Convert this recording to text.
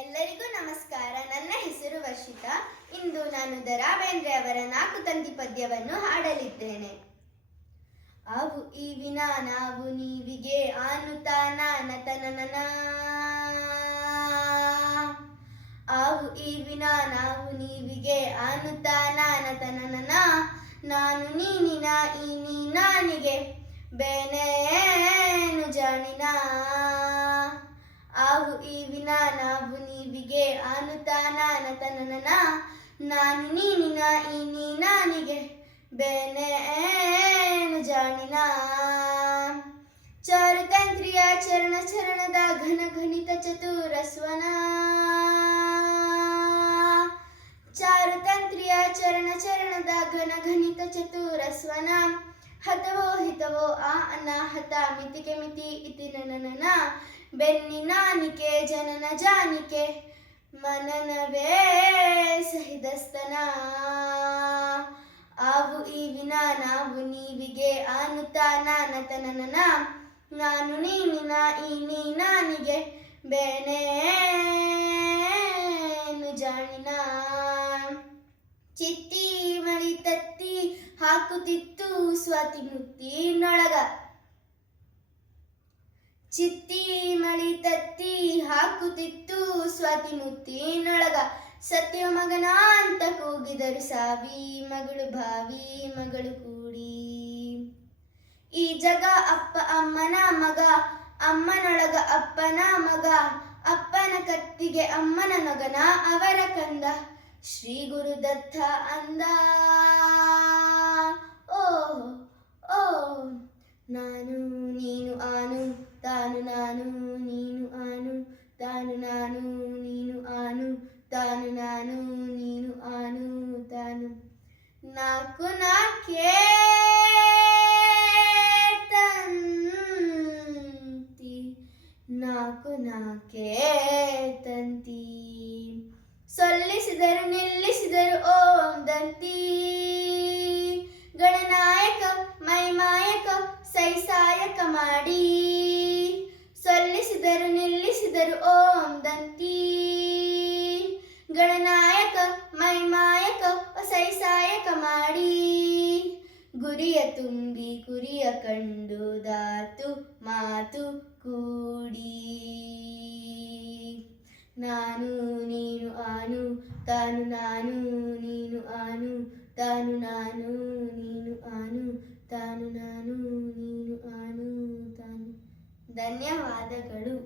ಎಲ್ಲರಿಗೂ ನಮಸ್ಕಾರ. ನನ್ನ ಹೆಸರು ವರ್ಷಿತಾ. ಇಂದು ನಾನು ದ.ರಾ ಬೇಂದ್ರೆ ಅವರ 4 ತಂತಿ ಪದ್ಯವನ್ನು ಹಾಡಲಿದ್ದೇನೆ. ಅವು ಈವಿನ ನಾವು ನೀವಿಗೆ ಆನುತಾನ ನತನನ. ಅವು ಈವಿನ ನಾವು ನೀವಿಗೆ ಆನುತಾನ ನತನನ. ನಾನು ನೀನಿನ ಈ ನೀನಾನಿಗೆ ಬೇನೇನು ಜಾಣಿನ. ಆವು ಈವಿನ ನಾವು ನೀವಿಗೆ ಆನುತಾನ ನತನನ. ನಾನು ನೀನಿನ ಈ ನೀನಾನಿಗೆ ಬೇನೇನು ಜಾಣಿನ. ಚಾರುತಂತ್ರಿಯ ಚರಣ ಚರಣದ ಘನ ಘನಿತ ಚತುರಸ್ವನ. ಚಾರುತಂತ್ರಿಯ ಚರಣ ಚರಣದ ಘನ ಘನಿತ ಚತುರಸ್ವನ. ಹತವೋ ಹಿತವೋ ಆ ಅನಾಹತ ಮಿತಿಗೆ ಮಿತಿ ಇತಿ ನನನ. ಬೆನ್ನಿನಾನಿಕೆ ಜನನ ಜಾನಿಕೆ ಮನನವೇ ಸಹಿದಸ್ತನ. ಆವು ಈವಿನ ನಾವು ನೀವಿಗೆ ಆನುತಾನ ನತನನ. ನಾನು ನೀನಿನ ಈ ನೀನಾನಿಗೆ ಬೇನೇನು ಜಾಣಿನ. ಚಿತ್ತಿ ಮಳಿ ತತ್ತಿ ಹಾಕುತ್ತಿತ್ತು ಸ್ವಾತಿ ಮುತ್ತಿನೊಳಗ. ಚಿತ್ತಿ ಮಳಿ ತತ್ತಿ ಹಾಕುತ್ತಿತ್ತು ಸ್ವಾತಿ ಮುತ್ತಿನೊಳಗ. ಸತ್ಯ ಮಗನ ಅಂತ ಕೂಗಿದರು ಸಾವಿ ಮಗಳು ಭಾವಿ ಮಗಳು ಕೂಡಿ. ಈ ಜಗ ಅಪ್ಪ ಅಮ್ಮನ ಮಗ, ಅಮ್ಮನೊಳಗ ಅಪ್ಪನ ಮಗ. ಅಪ್ಪನ ಕತ್ತಿಗೆ ಅಮ್ಮನ ನಗನ ಅವರ ಕಂದ ಶ್ರೀ ಗುರುದತ್ತ ಅಂದ. ಓ ಓ ನಾನು ನೀನು ಆನು ತಾನು ನಾನು ನೀನು ಆನು ತಾನು ನಾನು ನೀನು ಆನು ತಾನು ನಾನು ನೀನು ಆನು ತಾನು. ನಾಕು ನಾಕೆ ತಂತಿ ನಾಕು ನಾಕೆ ತಂತಿ. ಸೊಲ್ಲಿಸಿದರು ನಿಲ್ಲಿಸಿದರು ಓಂ ದಂತಿ. ಗಣನಾಯಕ ಮೈಮಾಯಕ ಸೈಸಾಯಕ ಮಾಡಿ. ಸೊಲ್ಲಿಸಿದರು ನಿಲ್ಲಿಸಿದರು ಓಂ ದಂತಿ. ಗಣನಾಯಕ ಮೈಮಾಯಕ ಸೈಸಾಯಕ ಮಾಡಿ. ಗುರಿಯ ತುಂಬಿ ಕುರಿಯ ಕಂಡು ದಾತು ಮಾತು ಕೂಡಿ. ನಾನು ನೀನು ಆನು ತಾನು ನಾನು ನೀನು ಆನು ತಾನು ನಾನು ನೀನು ಆನು ತಾನು ನಾನು ನೀನು ಆನು ತಾನು. ಧನ್ಯವಾದಗಳು.